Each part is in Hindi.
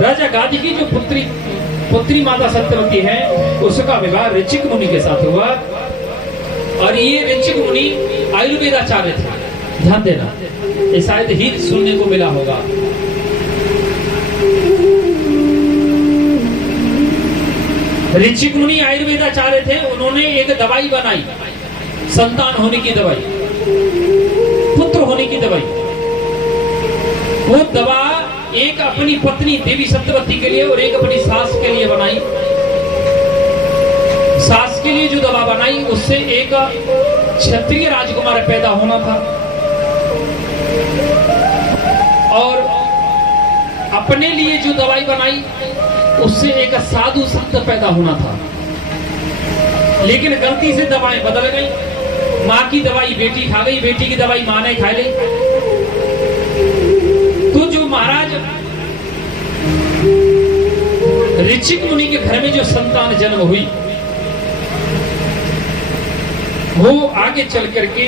राजा गादी की जो पुत्री माता सत्यवती है, उसका विवाह ऋचिक मुनि के साथ हुआ। और ये ऋचिक मुनि आयुर्वेदाचार्य थे। ध्यान देना, ये शायद ही सुनने को मिला होगा। ऋचिक मुनि आयुर्वेदाचार्य थे। उन्होंने एक दवाई बनाई, संतान होने की दवाई, पुत्र होने की दवाई। वो दवा एक अपनी पत्नी देवी सत्यवती के लिए और एक अपनी सास के लिए बनाई। सास के लिए जो दवा बनाई, उससे एक क्षत्रिय राजकुमार पैदा होना था और अपने लिए जो दवाई बनाई, उससे एक साधु संत पैदा होना था। लेकिन गलती से दवाएं बदल गई। माँ की दवाई बेटी खा गई, बेटी की दवाई माँ ने खा ली। तो जो महाराज ऋचिक मुनि के घर में जो संतान जन्म हुई, वो आगे चल करके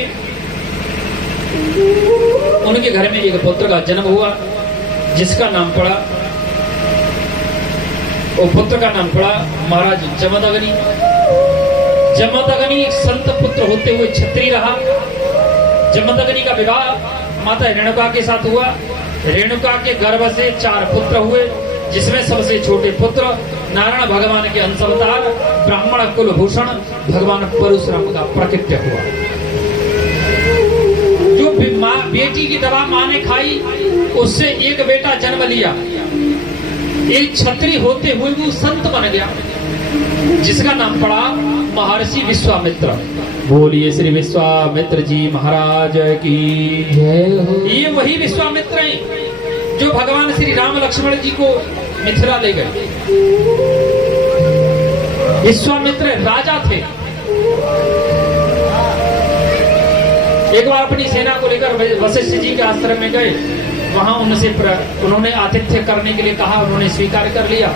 उनके घर में एक पुत्र का जन्म हुआ, जिसका नाम पड़ा, वो पुत्र का नाम पड़ा महाराज जमदग्नि। जमदग्नि संत पुत्र होते हुए क्षत्रिय रहा। जमदग्नि का विवाह माता रेणुका के साथ हुआ। रेणुका के गर्भ से 4 पुत्र हुए, जिसमें सबसे छोटे पुत्र नारायण भगवान के अंश अवतार ब्राह्मण कुलभूषण भगवान परशुराम का प्रकट हुआ। जो बेटी की दवा माँ ने खाई, उससे एक बेटा जन्म लिया। एक क्षत्रिय होते हुए वो संत बन गया, जिसका नाम पड़ा महर्षि विश्वामित्र। बोलिए श्री विश्वामित्र जी महाराज की जय हो। ये वही विश्वामित्र हैं जो भगवान श्री राम लक्ष्मण जी को मिथिला ले गए। विश्वामित्र राजा थे। एक बार अपनी सेना को लेकर वशिष्ठ जी के आश्रम में गए। वहां उन्होंने आतिथ्य करने के लिए कहा, उन्होंने स्वीकार कर लिया।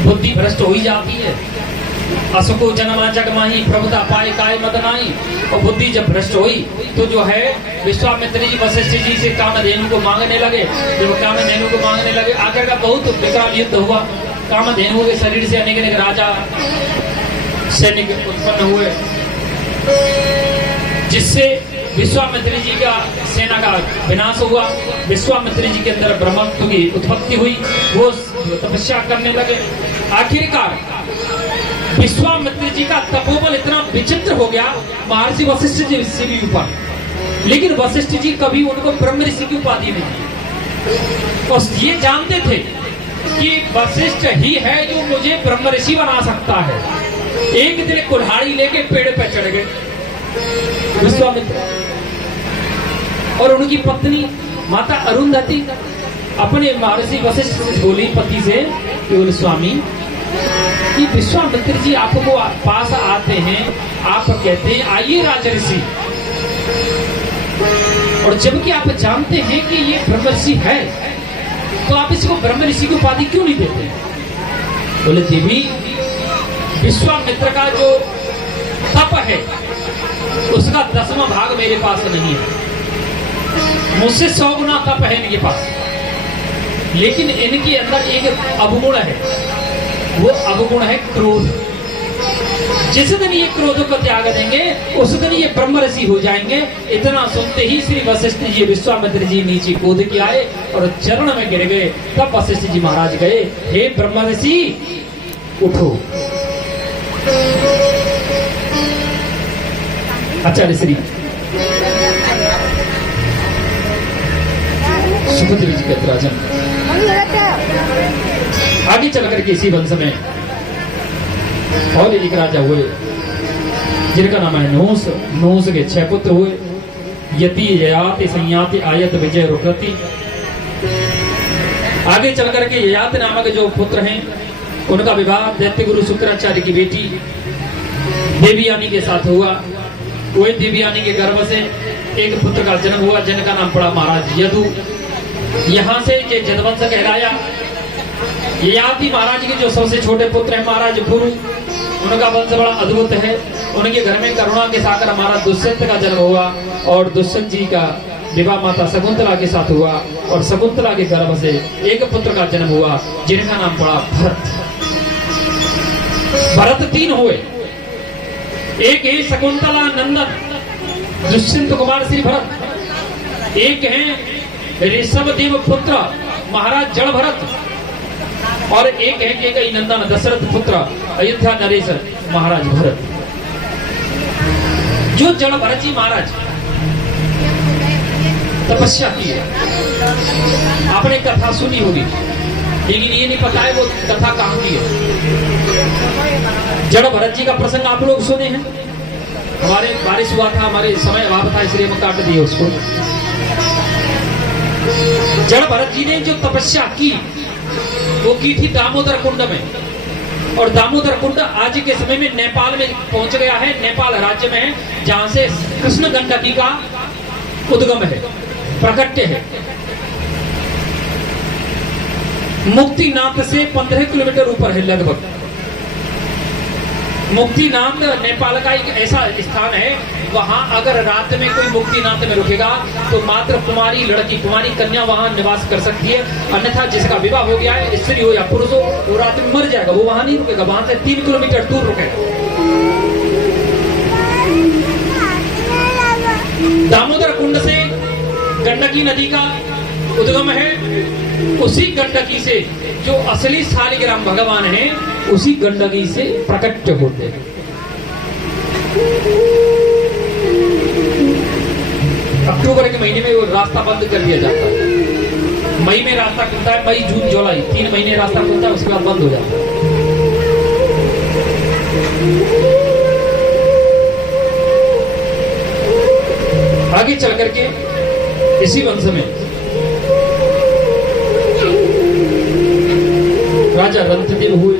बुद्धि भ्रष्ट हो ही जाती है। असुको जन्मा जगमाही प्रभुता पाए काय मदनाई। और बुद्धि जब भ्रष्ट हुई तो जो है विश्वामित्र जी वशिष्ठ जी से कामधेनु को मांगने लगे। जब कामधेनु को मांगने लगे, आकर का बहुत विकराल युद्ध हुआ। कामधेनु के शरीर से अनेक अनेक राजा सैनिक उत्पन्न हुए, जिससे विश्वामित्र जी का सेना का विनाश हुआ। विश्वामित्र जी के अंदर ब्रह्मत्व की उत्पत्ति हुई। वो तपस्या करने लगे। आखिरकार विश्वामित्र जी का तपोबल इतना विचित्र हो गया महर्षि वशिष्ठ जी से भी ऊपर। लेकिन वशिष्ठ जी कभी उनको ब्रह्म ऋषि की उपाधि नहीं दी। और ये जानते थे कि वशिष्ठ ही है जो मुझे ब्रह्म ऋषि बना सकता है। एक दिन कुल्हाड़ी लेके पेड़ पे चढ़ गए विश्वामित्र और उनकी पत्नी माता अरुंधति अपने महर्षि वशिष्ठ से बोली पति से, केवल स्वामी कि विश्वामित्र जी आपको पास आते हैं, आप कहते हैं आइए राजऋषि, और जबकि आप जानते हैं कि ये ब्रह्म ऋषि है, तो आप इसको ब्रह्म ऋषि की उपाधि क्यों नहीं देते? बोले देवी, विश्वामित्र का जो तप है उसका 10वां भाग मेरे पास नहीं है। मुझसे 100 गुना तप है इनके पास, लेकिन इनके अंदर एक अवगुण है। वो अवगुण है क्रोध। जिस दिन ये क्रोध को त्याग देंगे, उस दिन ये ब्रह्म ऋषि हो जाएंगे। इतना सुनते ही श्री वशिष्ठ जी विश्वामित्र जी नीचे कूद के आए और चरण में गिर गए। तब वशिष्ठ जी महाराज गए, हे ब्रह्म ऋषि उठो। आचार्य श्री सुखदेव जी के राजन आगे चल करके इसी वंश में और एक राजा हुए जिनका नाम है नूस। नूस के 6 पुत्र हुए, यति ययाति संयाति आयत विजय रुक्रति। आगे चल करके ययात नामक जो पुत्र हैं उनका विवाह दैत्य गुरु शुक्राचार्य की बेटी देवयानी के साथ हुआ। वही देवयानी के गर्भ से एक पुत्र का जन्म हुआ जिनका नाम पड़ा महाराज यदु। यहाँ से ये जदवंश कहलाया। ययाति महाराज के जो सबसे छोटे पुत्र हैं महाराज पुरु, उनका वंश बड़ा अद्भुत है। उनके घर में करुणा के सागर महाराज दुष्यंत का जन्म हुआ और दुष्यंत जी का विवाह माता शकुंतला के साथ हुआ और शकुंतला के गर्भ से एक पुत्र का जन्म हुआ जिनका नाम पड़ा भरत। भरत 3 हुए, एक है शकुंतला नंदन दुष्यंत कुमार श्री भरत, एक है ऋषभ देव पुत्र महाराज जड़ भरत, और एक है केकई नंदन दशरथ पुत्र अयोध्या नरेश महाराज भरत। जो जड़ भरत जी महाराज तपस्या की है, आपने कथा सुनी होगी, लेकिन ये नहीं पता है वो कथा कहाँ की है। जड़ भरत जी का प्रसंग आप लोग सुने हैं, हमारे बारिश हुआ था, हमारे समय अभाव था, इसलिए मैं काट दिया उसको। जड़ भरत जी ने जो तपस्या की वो की थी दामोदर कुंड में, और दामोदर कुंड आज के समय में नेपाल में पहुंच गया है, नेपाल राज्य में है, जहां से कृष्ण गंडकी का उद्गम है, प्रकट्य है। मुक्तिनाथ से 15 किलोमीटर ऊपर है लगभग। मुक्तिनाथ नेपाल का एक ऐसा स्थान है, वहां अगर रात में कोई मुक्तिनाथ में रुकेगा तो मात्र कुमारी लड़की, कुमारी कन्या वहां निवास कर सकती है, अन्यथा जिसका विवाह हो गया है, स्त्री हो या पुरुष हो, वो रात में मर जाएगा, वो वहां नहीं रुकेगा, वहां से 3 किलोमीटर दूर रुकेगा। दामोदर कुंड से गंडकी नदी का उद्गम है, उसी गंडकी से जो असली शालिग्राम भगवान है उसी गंडकी से प्रकट होते हैं। अक्टूबर के महीने में वो रास्ता बंद कर दिया जाता है, मई में रास्ता खुलता है, मई जून जुलाई 3 महीने रास्ता खुलता है, उसके बाद बंद हो जाता है। आगे चल करके इसी वंश में राजा रंतदेव हुए।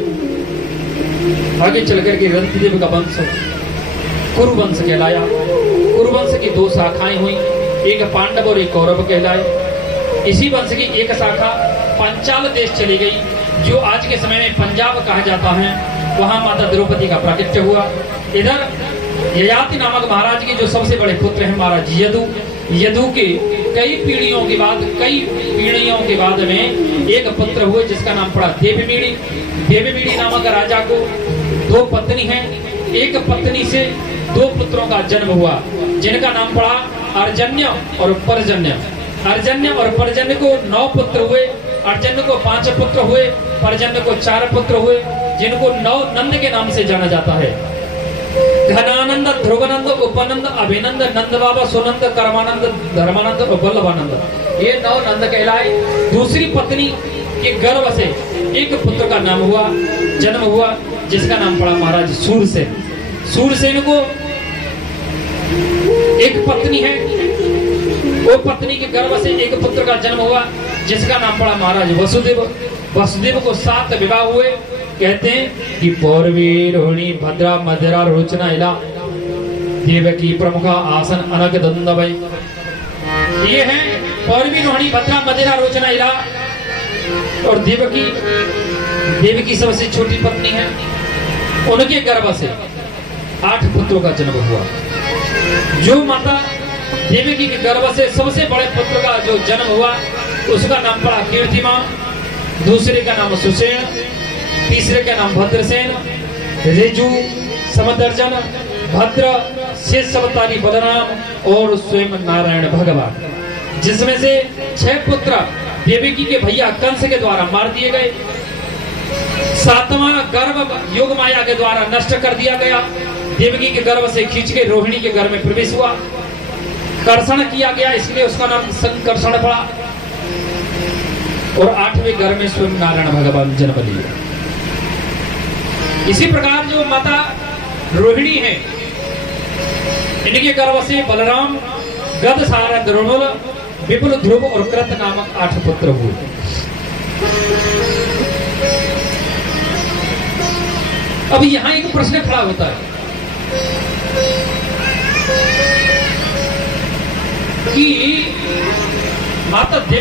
आगे चल करके रंतदेव का वंश कुरुवंश कहलाया। कुरुवंश की 2 शाखाएं हुई, एक पांडव और एक कौरव कहलाए। इसी वंश की एक शाखा पांचाल देश चली गई, जो आज के समय में पंजाब कहा जाता है, वहां माता द्रौपदी का प्राकट्य हुआ। इधर ययाति नामक महाराज के जो सबसे बड़े पुत्र हैं महाराज यदु, यदु के कई पीढ़ियों के बाद में एक पुत्र हुए जिसका नाम पड़ा देवमीड़ी। देवमीड़ी नामक राजा को 2 पत्नी हैं, एक पत्नी से 2 पुत्रों का जन्म हुआ जिनका नाम पड़ा अर्जन्य और पर्जन्य। अर्जन्य और पर्जन्य को 9 पुत्र हुए, अर्जन्य को 5 पुत्र हुए, पर्जन्य को 4 पुत्र हुए, जिनको 9 नंद के नाम से जाना जाता है। घनानंद, ध्रुवानंद, उपनंद, अभिनंद, नंद बाबा, सुनंद, कर्मानंद, धर्मानंद और बल्लभानंद, ये 9 नंद कहलाए। दूसरी पत्नी के गर्भ से एक पुत्र का नाम हुआ, जन्म हुआ, जिसका नाम पड़ा महाराज सूरसेन। सूरसेन को एक पत्नी है, वो पत्नी के गर्भ से एक पुत्र का जन्म हुआ जिसका नाम पड़ा महाराज वसुदेव। वसुदेव को 7 विवाह हुए। कहते हैं कि पौरवी रोहिणी भद्रा मधुरा रोचना इला देवकी प्रमुखा आसन अनक दंदवै। ये है पौरवी रोहिणी भद्रा मधुरा रोचना इला, और देवकी सबसे छोटी पत्नी है, उनके गर्भ से 8 पुत्रों का जन्म हुआ। जो माता देवकी के गर्भ से सबसे बड़े पुत्र का जो जन्म हुआ उसका नाम पड़ा कीर्तिमान, दूसरे का नाम सुसेन, तीसरे का नाम भद्रसेन, ऋजु, समदर्जन, भद्र, शेष अवतारी बलराम और स्वयं नारायण भगवान, जिसमें से 6 पुत्र देवकी के भैया कंस के द्वारा मार दिए गए। 7वां गर्भ योग माया के द्वारा नष्ट कर दिया गया। देवकी के गर्भ से खींच के रोहिणी के गर्भ में प्रवेश हुआ, कर्षण किया गया, इसलिए उसका नाम संकर्षण पड़ा। और 8वें गर्भ में स्वयं नारायण भगवान जन्म लिए। इसी प्रकार जो माता रोहिणी है, इनके गर्भ से बलराम, गद, सारद, रोणुल, विपुल, ध्रुव और कृत नामक 8 पुत्र हुए। अब यहां एक प्रश्न खड़ा होता है कि माता